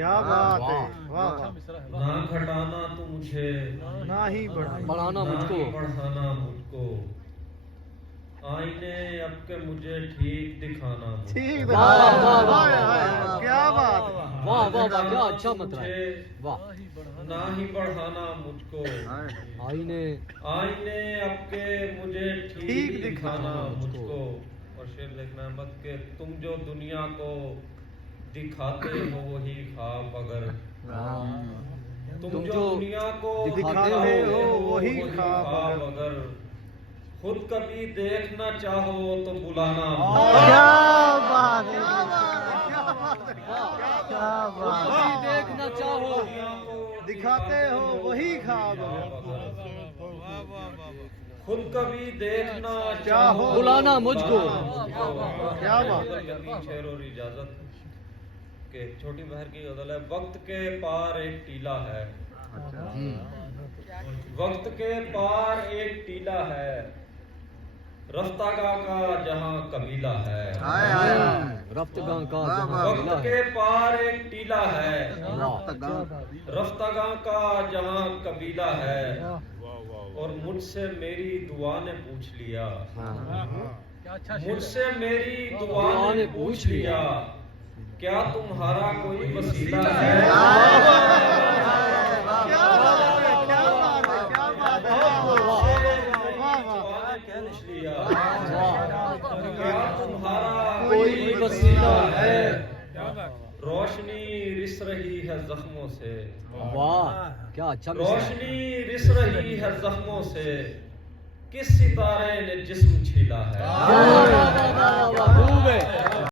کیا بات ہے، واہ واہ، نہ گھٹانا تو مجھے نہ ہی بڑھانا مجھ کو، بڑھانا مجھ کو، آئینے اب کے مجھے ٹھیک دکھانا مجھ کو، ٹھیک واہ، واہ، واہ، واہ، کیا بات ہے، واہ واہ واہ، کیا اچھا مطلب ہے، واہ، نہ ہی بڑھانا مجھ کو، آئینے اب کے مجھے ٹھیک دکھانا مجھ کو۔ اور شعر لکھنا ہے مت کہ تم جو دنیا کو دکھاتے ہو وہی خواب اگر، تم جو دنیا کو دکھاتے ہو وہی خواب اگر، خود کبھی دیکھنا چاہو تو بلانا، کیا بات ہے، کبھی دیکھنا چاہو، دکھاتے ہو وہی خواب، خود کبھی دیکھنا چاہو بلانا مجھ کو، کیا بات ہے، شعر اور اجازت کہ چھوٹی بہر کی غزل ہے۔ وقت کے پار ایک ٹیلا ہے، وقت کے پار ایک ٹیلا ہے، رفتگاں کا جہاں قبیلہ ہے، رفتگاں کا جہاں وقت ملا کے ہے، پار ایک ٹیلا ہے، واہ، رفتگاں کا جہاں قبیلہ ہے، اور مجھ سے میری دعا نے پوچھ لیا، مجھ سے میری دعا نے پوچھ لیا، کیا تمہارا کوئی وسیلہ ہے؟ کیا تمہارا کوئی وسیلہ ہے، روشنی رس رہی ہے زخموں سے، واہ، کیا اچھا مصرع ہے، روشنی رس رہی ہے زخموں سے، کس ستارے نے جسم چھیلا ہے؟ واہ واہ واہ واہ، خوب ہے،